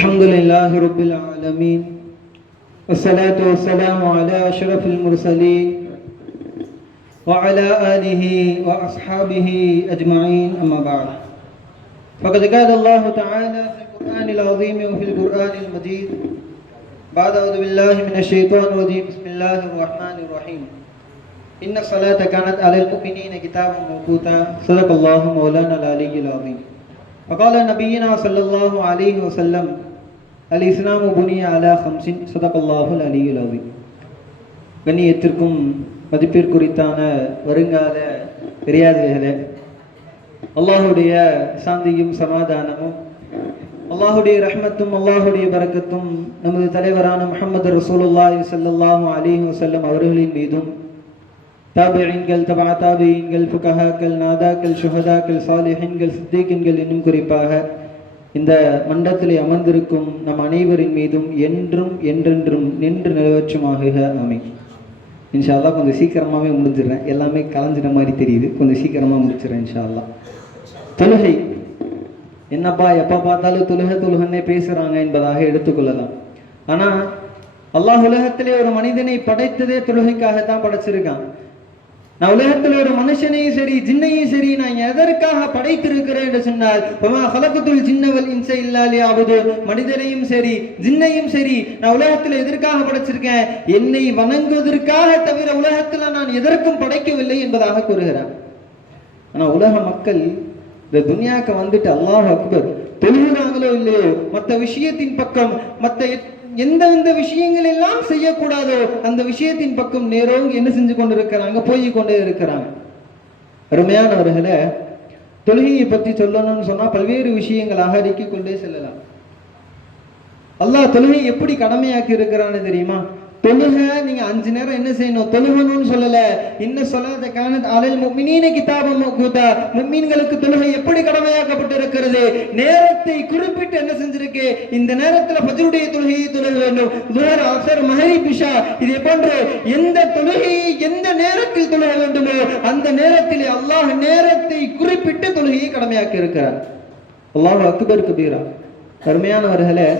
الحمد لله رب العالمين والصلاة والسلام على أشرف المرسلين وعلى آله وأصحابه أجمعين أما بعد. فقد قال الله تعالى في القرآن العظيم وفي القرآن المجيد بعد أعوذ بالله من الشيطان الرجيم بسم الله الرحمن الرحيم إن الصلاة كانت على المؤمنين كتابا موقوتا. صدق الله مولانا العلي العظيم وقال نبينا صلى الله عليه وسلم الإسلام بني على خمس صدق الله العلي العظيم கண்ணியத்திற்கும் மதிப்பிற்குறித்தான வருங்கால பெரியார்களே அல்லாஹுடைய சாந்தியும் சமாதானமும் அல்லாஹுடைய ரஹ்மத்தும் அல்லாஹுடைய பரக்கத்தும் நமது தலைவரான முஹம்மது ரசூலுல்லாஹி ஸல்லல்லாஹு அலைஹி வஸல்லம் அவர்களின் மீதும் தாபியீன்கள் தபா தாபியீன்கள் ஃபுகஹாக்கள் நாதாக்கள் ஷுஹதாக்கள் சாலிஹீன்கள் சித்திகீன்கள் இன்னும் குறிப்பாக இந்த மண்டத்திலே அமர்ந்திருக்கும் நம் அனைவரின் மீதும் என்றும் என்றென்றும் நின்று நிலவற்றுமாகுக அமை இன்ஷா கொஞ்சம் சீக்கிரமாகவே முடிஞ்சிடறேன். எல்லாமே கலைஞ்சின மாதிரி தெரியுது. கொஞ்சம் சீக்கிரமாக முடிச்சிடறேன் இன்ஷா அல்லாஹ் தொழுகை. என்னப்பா எப்போ பார்த்தாலும் தொழுக தொழுகன்னே பேசுகிறாங்க என்பதாக எடுத்துக்கொள்ளலாம். ஆனால் அல்லாஹ் உலகத்திலே ஒரு மனிதனை படைத்ததே தொழுகைக்காகத்தான் படைச்சிருக்கான். நான் உலகத்தில் ஒரு மனுஷனையும் சரி ஜின்னையும் சரி நான் எதற்காக படைத்திருக்கிறேன் என்று சொன்னால் ஹலக்கத்துள் ஜின்னவல் இன்சை இல்லாலியாவது மனிதனையும் சரி ஜின்னையும் சரி நான் உலகத்தில் எதற்காக படைச்சிருக்கேன்? என்னை வணங்குவதற்காக தவிர உலகத்தில் நான் எதற்கும் படைக்கவில்லை என்பதாக கூறுகிறான் ஆனால் உலக மக்கள் இந்த துனியாக்கு வந்துட்டு அல்லாஹ் அக்பர் தொழுகிறாங்களோ இல்லையோ மற்ற விஷயத்தின் பக்கம் மற்ற எந்தெந்த விஷயங்கள் எல்லாம் செய்யக்கூடாதோ அந்த விஷயத்தின் பக்கம் நேரோங்க என்ன செஞ்சு கொண்டு இருக்கிறாங்க போய் கொண்டே இருக்கிறாங்க. அருமையானவர்களை தொழுகையை பற்றி சொல்லணும்னு சொன்னா பல்வேறு விஷயங்களாக அறிக்கை கொண்டே செல்லலாம். அல்லாஹ் தொழுகை எப்படி கடமையாக்கி இருக்கிறான்னு தெரியுமா? தொழுக நீங்க அஞ்சு நேரம் என்ன செய்யணும்? தொழுகணும்னு சொல்லல. இன்னும் சொல்லாத காரண அலைல் முக்மினீன கிதாபம் கூத்தா முக்மீன்களுக்கு தொழுகை எப்படி கடமையாக்கப்பட்டு இருக்கிறது நேரத்தை குறிப்பிட்டு என்ன செஞ்சிருக்கு? இந்த நேரத்துல பஜருடைய தொழுகையை தொழுக வேண்டும். துவர் அசர் மஹரி பிஷா இதே போன்று எந்த தொழுகையை எந்த நேரத்தில் தொழுக வேண்டுமோ அந்த நேரத்தில் அல்லாஹ் நேரத்தை குறிப்பிட்டு தொழுகையை கடமையாக்கி இருக்கிறார் அல்லாஹ் அக்பர் கபீரா. அருமையானவர்களே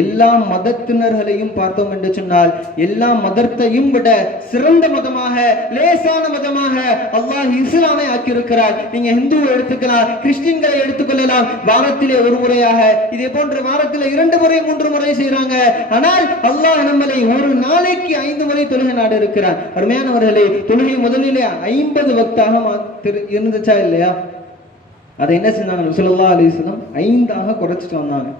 எல்லா மதத்தினர்களையும் பார்த்தோம் என்று சொன்னால் எல்லா மதத்தையும் விட சிறந்த மதமாக லேசான மதமாக அல்லாஹ் இஸ்லாமை ஆக்கியிருக்கிறார். நீங்க ஹிந்துவை எடுத்துக்கலாம் கிறிஸ்டின்களை எடுத்துக்கொள்ளலாம். வாரத்திலே ஒரு முறையாக. இதே போன்ற வாரத்திலே இரண்டு முறை மூன்று முறை செய்யறாங்க ஆனால் அல்லாஹ் நம்மளை ஒரு நாளைக்கு ஐந்து முறை தொழுகை நாடு இருக்கிறார். அருமையானவர்களே தொழுகை முதலிலே ஐம்பது வக்தாக இருந்துச்சா இல்லையா? அதை என்ன செஞ்சாங்க? சொல்லா அலிஸ்லாம் ஐந்தாக குறைச்சிட்டு வந்தாங்க.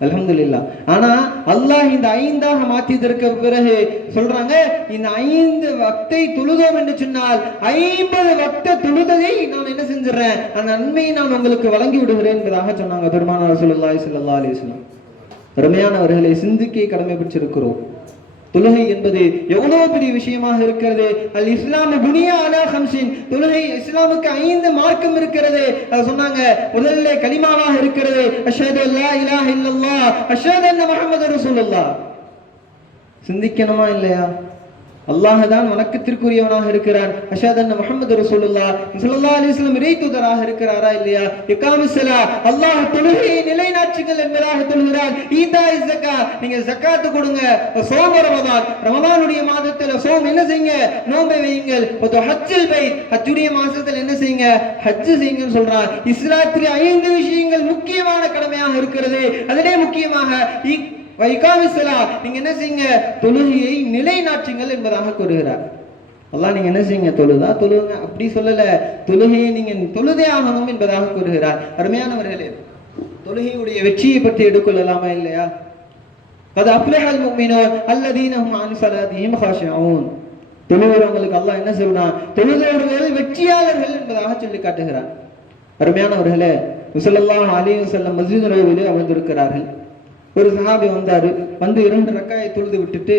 அலமதுல்லா ஆனா அல்லாஹ் இந்த ஐந்தாக மாற்றியதற்கு பிறகு சொல்றாங்க இந்த ஐந்து வக்தை தொழுதோம் என்று சொன்னால் ஐம்பது வக்த தொழுததை நான் என்ன செஞ்சிடறேன்? அந்த நன்மையை நான் உங்களுக்கு வழங்கி விடுகிறேன் என்பதாக சொன்னாங்க பெருமானார் சொல்லல்லாய் சொல்லா அலிஸ்லாம் அருமையானவர்களை சிந்திக்க கடமைப்பட்டிருக்கிறோம். தொழுகை என்பது எவ்வளவு பெரிய விஷயமாக இருக்கிறது? அல் இஸ்லாம் குனியா அலா ஹம்சின் தொழுகை இஸ்லாமுக்கு ஐந்து மார்க்கம் இருக்கிறது. சொன்னாங்க முதல்ல கலிமாவாக இருக்கிறது. அஷது அல்லா இலாஹ இல்லல்லா அஷது அன்ன முஹம்மது ரசூலுல்லாஹ். சிந்திக்கணுமா இல்லையா? அல்லாஹ் தான் வணக்கத்திற்குரியவனாக இருக்கிறான். அஷாத் அன்ன முகமது ரசூலுல்லா சல்லா அலிஸ்லம் இறை தூதராக இருக்கிறாரா இல்லையா? இக்காமிசலா அல்லாஹ் தொழுகையை நிலைநாட்டுங்கள் என்பதாக சொல்கிறார் ஈதா இசக்கா நீங்க ஜக்காத்து கொடுங்க. சோம ரமதான். ரமதானுடைய மாதத்துல சோம் என்ன செய்யுங்க? நோம்பை வையுங்கள். ஹஜ்ஜில் வை ஹஜ்ஜுடைய மாசத்துல என்ன செய்யுங்க? ஹஜ்ஜு செய்யுங்கன்னு சொல்றான். இஸ்லாத்திலே ஐந்து விஷயங்கள் முக்கியமான கடமையாக இருக்கிறது. அதிலே முக்கியமாக வைகாவிசலா நீங்க என்ன செய்யுங்க? தொழுகையை நிலைநாட்டுங்கள் என்பதாக கூறுகிறார். அல்லாஹ் நீங்க என்ன செய்யுங்க? தொழுதா? தொழுங்க. அப்படி சொல்லல. தொழுகையை நீங்க தொழுதே ஆகணும் என்பதாக கூறுகிறார். அருமையானவர்களே தொழுகையுடைய வெற்றியை பற்றி எடுக்கொள்ளலாமா இல்லையா? அது அப்லஹல் முக்மினோர் அல்லதீனஹும் அன் ஸலாத்திஹிம் ஹாஷிஊன் தொழுகிறவங்களுக்கு அல்லாஹ் என்ன சொல்றான் தொழுகிறவர்கள் வெற்றியாளர்கள் என்பதாக சொல்லி காட்டுகிறார். அருமையானவர்களே முசல்லாஹ் அலி வஸல்லம் மஸ்ஜித் நபவியிலே அமர்ந்திருக்கிறார்கள். ஒரு சஹாபி வந்தார் வந்து இரண்டு ரக்காயை தொழுது விட்டுட்டு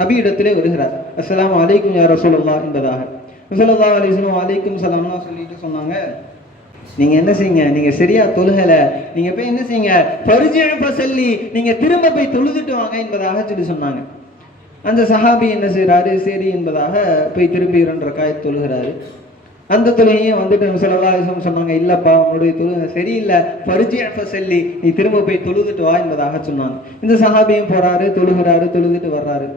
நபி இடத்திலே வருகிறார். அஸ்லாம் அலைக்கும் யார் ரசூலல்லா என்பதாக. முசல்லா அலிஸ்லாம் அலைக்கும் சலாம்லாம் சொல்லிட்டு சொன்னாங்க நீங்க என்ன செய்யுங்க? நீங்க சரியா தொழுகல. நீங்க போய் என்ன செய்யுங்க? பரிஜிழப்ப சொல்லி நீங்க திரும்ப போய் தொழுதுட்டு வாங்க என்பதாக சொல்லி சொன்னாங்க. அந்த சஹாபி என்ன செய்யறாரு சரி என்பதாக போய் திரும்பி இரண்டு ரக்காயை தொழுகிறாரு. அந்த தொழுகையும் வந்துட்டு சொல்லலா சொன்னாங்க இல்லப்பா உன்னுடைய தொழுகை சரியில்லை பரிஜி சொல்லி நீ திரும்ப போய் தொழுதுட்டு வா என்பதாக சொன்னாங்க. இந்த சஹாபியும் போறாரு தொழுகிறாரு தொழுதுட்டு வர்றாரு.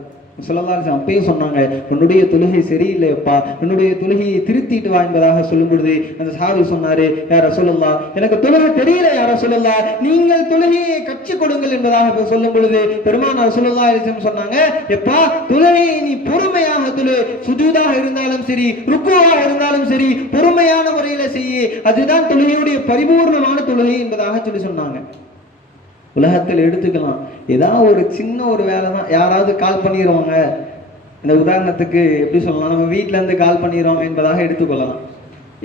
சொல்லலாம் அப்பயும் சொன்னாங்க உன்னுடைய தொழுகை சரியில்லையப்பா உன்னுடைய தொழுகையை திருத்திட்டு வா என்பதாக சொல்லும் பொழுது அந்த சாவி சொன்னாரு யார சொல்லலாம் எனக்கு தொழுகை தெரியல யார சொல்லலாம் நீங்கள் தொழுகையை கற்றுக் கொடுங்கள் என்பதாக சொல்லும் பொழுது பெருமானார் சொல்லலா சொன்னாங்க எப்பா தொழுகையை நீ பொறுமையாக தொழு. சுஜூதாக இருந்தாலும் சரி ருக்குவாக இருந்தாலும் சரி பொறுமையான முறையில செய்ய. அதுதான் தொழுகையுடைய பரிபூர்ணமான தொழுகை என்பதாக சொல்லி சொன்னாங்க. உலகத்தில் எடுத்துக்கலாம். ஏதாவது ஒரு சின்ன ஒரு வேலை தான் யாராவது கால் பண்ணிடுவாங்க இந்த உதாரணத்துக்கு எப்படி சொல்லலாம்? நம்ம வீட்டிலேருந்து இருந்து கால் பண்ணிடுவாங்க என்பதாக எடுத்துக்கொள்ளலாம்.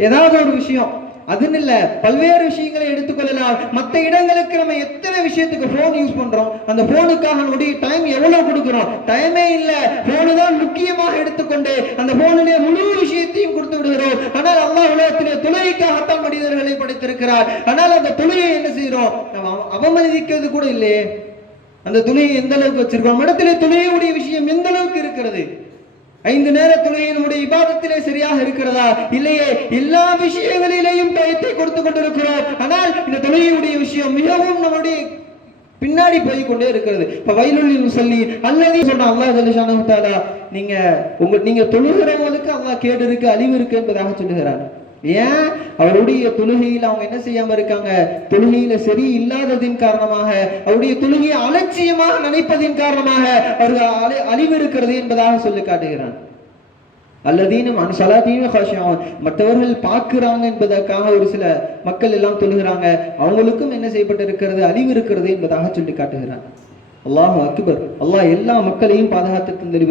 ஏதாவது ஒரு விஷயம். அதுன்னு இல்லை பல்வேறு விஷயங்களை எடுத்துக்கொள்ளலாம். மற்ற இடங்களுக்கு நம்ம எத்தனை விஷயத்துக்கு ஃபோன் யூஸ் பண்ணுறோம் அந்த ஃபோனுக்காக நம்முடைய டைம் எவ்வளோ கொடுக்குறோம்? டைமே இல்லை. ஃபோனு தான் முக்கியமாக எடுத்துக்கொண்டு அந்த ஃபோனுடைய முழு விஷயத்தையும் கொடுத்து விடுகிறோம். ஆனால் அம்மா உலகத்திலே தொழுகைக்காகத்தான் மனிதர்களை படைத்திருக்கிறார். ஆனால் அந்த துணையை என்ன செய்கிறோம்? அவமதிக்கிறது கூட இல்லையே. அந்த துணையை எந்த அளவுக்கு வச்சிருக்கோம்? இடத்திலே துணையுடைய விஷயம் எந்த அளவுக்கு இருக்கிறது? ஐந்து நேர துணையினுடைய விவாதத்திலே சரியாக இருக்கிறதா? இல்லையே. எல்லா விஷயங்களிலேயும் டயத்தை கொடுத்து கொண்டிருக்கிறோம். ஆனால் இந்த துணையுடைய விஷயம் மிகவும் நம்முடைய பின்னாடி போய் கொண்டே இருக்கிறது. இப்ப வயலுள்ளில் சொல்லி அல்லது சொன்ன அல்லாஹ் ஜல்லிஷானு நீங்க உங்க நீங்க தொழுகிறவங்களுக்கு அல்லாஹ் கேடு இருக்கு அழிவு இருக்கு என்பதாக சொல்லுகிறார். ஏன்? அவருடைய தொழுகையில் அவங்க என்ன செய்யாம இருக்காங்க? தொழுகையில சரி இல்லாததின் காரணமாக அவருடைய தொழுகையை அலட்சியமாக நினைப்பதின் காரணமாக அவர்கள் அழி- அழிவு இருக்கிறது என்பதாக சொல்லி காட்டுகிறான். அல்லதீனும் அன்சலாதீனும் ஹாஷியான் மற்றவர்கள் பார்க்கிறாங்க என்பதற்காக ஒரு சில மக்கள் எல்லாம் தொழுகிறாங்க. அவங்களுக்கும் என்ன செய்யப்பட்டிருக்கிறது? அழிவு இருக்கிறது என்பதாக சொல்லி காட்டுகிறான். அல்லாஹ் அக்பர். அல்லாஹ் எல்லா மக்களையும் பாதுகாத்து தந்தல்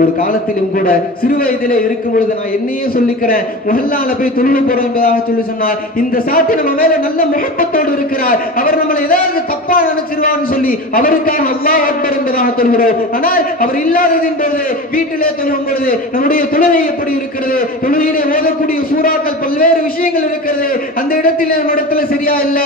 ஒரு காலத்திலும் கூட சிறு வயதிலே இருக்கும் பொழுது நான் என்னையே சொல்லிக்கிறேன். முகல்லால போய் தொழில் போறோம் என்பதாக சொல்லி சொன்னார். இந்த சாத்தி நம்ம மேல நல்ல முகப்பத்தோடு இருக்கிறார். அவர் நம்மளை ஏதாவது தப்பா நினைச்சிருவான்னு சொல்லி அவருக்காக அல்லாஹ் அக்பர் என்பதாக சொல்கிறோம். ஆனால் அவர் இல்லாததின் என்பது வீட்டிலே தொழும் பொழுது நம்முடைய தொழுகை எப்படி இருக்கிறது? தொழுகையிலே ஓதக்கூடிய சூறாக்கள் பல்வேறு விஷயங்கள் இருக்கிறது. அந்த இடத்திலே நம்ம இடத்துல சரியா இல்ல.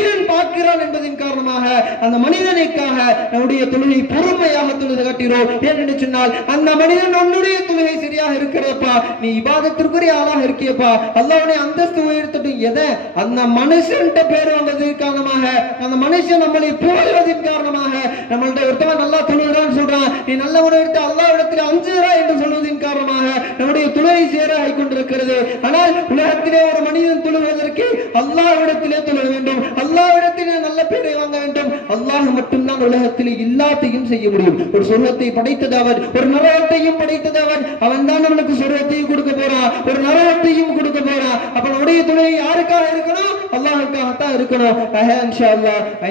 மனிதன் பார்க்கிறான் என்பதின் காரணமாக அந்த மனிதனுக்காக நம்முடைய தொழுகை பொறுமையாக தொழுது காட்டுகிறோம். ஏனென்று சொன்னால் அந்த மனிதன் உன்னுடைய தொழுகை சரியாக இருக்கிறப்பா நீ இபாதத்திற்குரிய ஆளாக இருக்கியப்பா. அல்லாஹ்வுடைய அந்தஸ்து உயர்த்தட்டும். எதை? அந்த மனுஷன்ட்ட பேர் வந்ததின் காரணமாக அந்த மனுஷன் நம்மளை புகழ்வதின் காரணமாக நம்மள்ட்ட ஒருத்தவன் நல்லா தொழுகிறான்னு சொல்றான் நீ நல்ல உணர்த்து அல்லாஹ் இடத்துல அஞ்சுகிறா என்று சொல்வதன் காரணமாக நம்முடைய துளை சேர கொண்டிருக்கிறது. ஆனால் உலகத்திலே ஒரு மனிதன் தொழுவதற்கு அல்லாஹ்விடத்திலே தொழ வேண்டும். அல்லாஹ்விடத்திலே நல்ல பேரை வாங்க வேண்டும். அல்லாஹ் மட்டும்தான் உலகத்திலே எல்லாத்தையும் செய்ய முடியும். ஒரு சொர்க்கத்தை படைத்தது அவன் ஒரு நரகத்தையும் படைத்தது அவன். அவன் தான் நம்மளுக்கு சொர்க்கத்தையும் கொடுக்க போறான் ஒரு நரகத்தையும் கொடுக்க போறான் அப்ப நம்முடைய துணை யாருக்காக இருக்கணும்? அல்லாஹுக்காகத்தான் இருக்கணும்.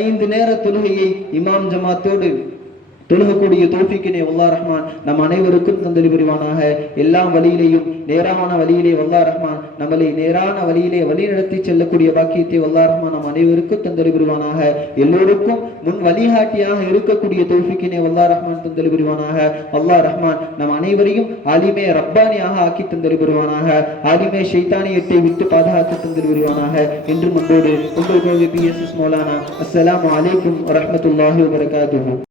ஐந்து நேர தொழுகையை இமாம் ஜமாத்தோடு தொழுகக்கூடிய தோஃபிக்கினை வல்லா ரஹ்மான் நம் அனைவருக்கும் தந்தளி புரிவானாக எல்லா வழியிலேயும் நேரான வழியிலே வல்லா ரஹ்மான் நம்மளை நேரான வழியிலே வழி நடத்தி செல்லக்கூடிய பாக்கியத்தை வல்லா ரஹ்மான் நம் அனைவருக்கும் தந்தளி புரிவானாக எல்லோருக்கும் முன் வழிகாட்டியாக இருக்கக்கூடிய தோஃபிக்கினை வல்லா ரஹ்மான் தந்தளி புரிவானாக வல்லா ரஹ்மான் நம் அனைவரையும் ஆலிமே ரப்பானியாக ஆக்கி தந்தளி புரிவானாக ஆலிமே ஷைத்தானியத்தை விட்டு பாதுகாத்து தந்தளி புரிவானாக என்று முன்போடு உங்கள் கோவி பி எஸ் எஸ் மௌலானா அஸ்லாம் அலைக்கும் வரமத்துல்லாஹி வரகாத்து